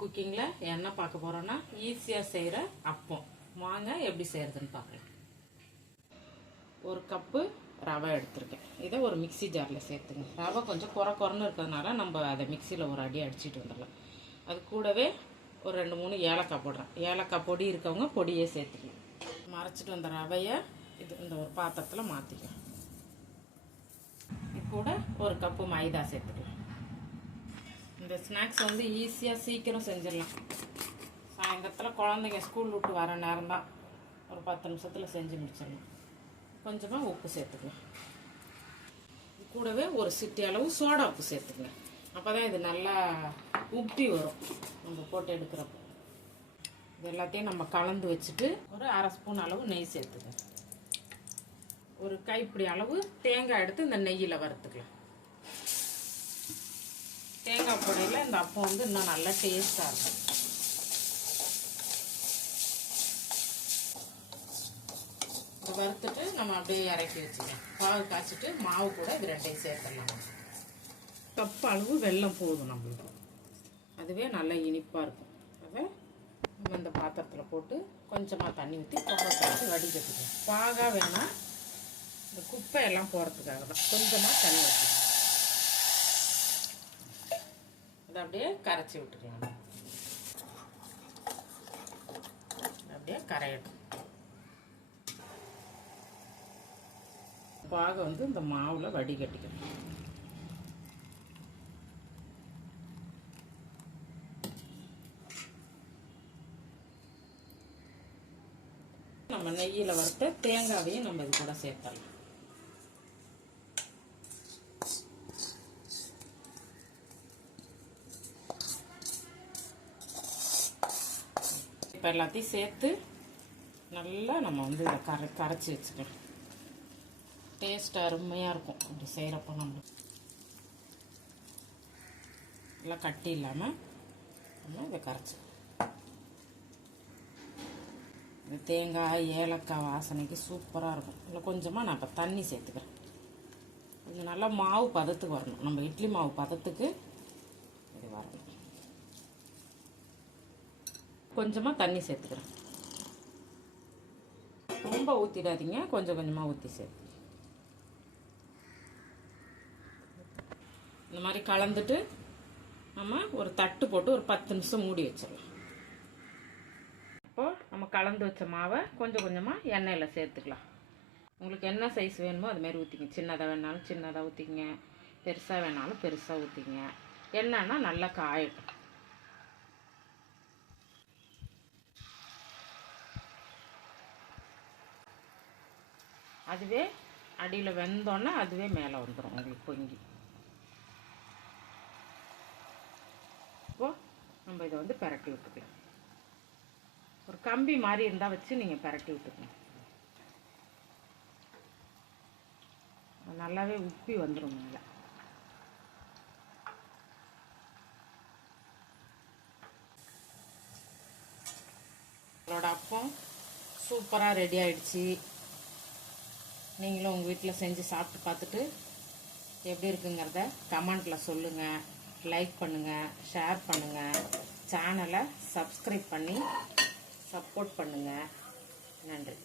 குக்கிங்கில் என்ன பார்க்க போகிறோன்னா ஈஸியாக செய்கிற அப்பம். வாங்க எப்படி செய்கிறதுன்னு பார்க்கலாம். ஒரு கப்பு ரவை எடுத்துருக்கேன். இதை ஒரு மிக்சி ஜாரில் சேர்த்துங்க. ரவை கொஞ்சம் குறன்னு இருக்கிறதுனால நம்ம அதை மிக்சியில் ஒரு அடி அடிச்சுட்டு வந்துடலாம். அது கூடவே ஒரு 2-3 ஏலக்காய் போடுறேன். ஏலக்காய் பொடி இருக்கவங்க பொடியே சேர்த்துக்கலாம். மறைச்சிட்டு வந்த ரவையை இந்த ஒரு பாத்திரத்தில் மாற்றிக்கலாம். இது கூட ஒரு கப்பு மைதா சேர்த்துக்கலாம். இந்த ஸ்நாக்ஸ் ஈஸியாக சீக்கிரம் செஞ்சிடலாம். சாயங்காலத்தில் குழந்தைங்க ஸ்கூல் விட்டு வர நேரம் தான், ஒரு 10 நிமிஷத்தில் செஞ்சு முடிச்சிடலாம். கொஞ்சமாக உப்பு சேர்த்துக்கலாம். இது கூடவே ஒரு சிட்டி அளவு சோடா உப்பு சேர்த்துக்கலாம். அப்போ தான் இது நல்லா உப்பி வரும் நம்ம போட்டு எடுக்கிறப்போ. இது எல்லாத்தையும் நம்ம கலந்து வச்சுட்டு ஒரு 1/2 ஸ்பூன் அளவு நெய் சேர்த்துக்கலாம். ஒரு கைப்பிடி அளவு தேங்காய் எடுத்து இந்த நெய்யில் வறுத்துக்கலாம். தேங்காய் பொடியில் இந்த அப்பம் இன்னும் நல்லா டேஸ்ட்டாக இருக்கும். வறுத்துட்டு நம்ம அப்படியே இறக்கி வச்சுக்கலாம். பாகு காய்ச்சிட்டு மாவு கூட இது 2ஐயும் சேர்த்துடலாம். கப் அளவு வெல்லம் போதும் நம்மளுக்கு. அதுவே நல்லா இனிப்பாக இருக்கும். அதை நம்ம இந்த பாத்திரத்தில் போட்டு கொஞ்சமாக தண்ணி ஊற்றி பாக காய்ச்சி வடிகட்டிக்கலாம். பாகாக வேணால் இந்த குப்பையெல்லாம் போகிறதுக்காக தான் கொஞ்சமாக தண்ணி ஊற்றிக்கலாம். அதை அப்படியே கரைச்சி விட்டுக்கலாம். அப்படியே கரையட்டும். பாகை இந்த மாவில் வடிகட்டிக்கணும். நம்ம நெய்யில் வறுத்த தேங்காவையும் நம்ம இது கூட சேர்த்தலாம். இப்போ எல்லாத்தையும் சேர்த்து நல்லா நம்ம இதை கரைச்சி வச்சுக்கலாம். டேஸ்ட் அருமையாக இருக்கும் அப்படி செய்கிறப்போ. நம்மளுக்கு நல்லா கட்டி இல்லாமல் நம்ம இதை கரைச்சி, இந்த தேங்காய் ஏலக்காய் வாசனைக்கு சூப்பராக இருக்கும். இல்லை கொஞ்சமாக நான் இப்போ தண்ணி சேர்த்துக்கிறேன். கொஞ்சம் நல்லா மாவு பதத்துக்கு வரணும். நம்ம இட்லி மாவு பதத்துக்கு இது வரணும். கொஞ்சமாக தண்ணி சேர்த்துக்கிறேன். ரொம்ப ஊற்றிடாதீங்க, கொஞ்சம் கொஞ்சமாக ஊற்றி சேர்த்து இந்த மாதிரி கலந்துட்டு நம்ம ஒரு தட்டு போட்டு ஒரு 10 நிமிஷம் மூடி வச்சிடலாம். இப்போது நம்ம கலந்து வச்ச மாவை கொஞ்சம் கொஞ்சமாக எண்ணெயில் சேர்த்துக்கலாம். உங்களுக்கு என்ன சைஸ் வேணுமோ அதுமாரி ஊற்றிங்க. சின்னதாக வேணாலும் சின்னதாக ஊற்றிங்க, பெருசாக வேணாலும் பெருசாக ஊற்றிங்க. எண்ணெய்னா நல்லா காயட்டும். அதுவே அடியில் வெந்தோன்னா அதுவே மேலே வந்துடும் உங்களுக்கு பொங்கி. இப்போது நம்ம இதை பரட்டி விட்டுக்கலாம். ஒரு கம்பி மாதிரி இருந்தால் வச்சு நீங்கள் பரட்டி விட்டுக்கணும். நல்லாவே உப்பி வந்துடும் மேலே. உங்களோட அப்பம் சூப்பராக ரெடி ஆயிடுச்சு. நீங்களும் உங்கள் வீட்டில் செஞ்சு சாப்பிட்டு பார்த்துட்டு எப்படி இருக்குங்கிறத கமெண்ட்டில் சொல்லுங்கள். லைக் பண்ணுங்கள், ஷேர் பண்ணுங்கள், சேனலை சப்ஸ்கிரைப் பண்ணி சப்போர்ட் பண்ணுங்கள். நன்றி.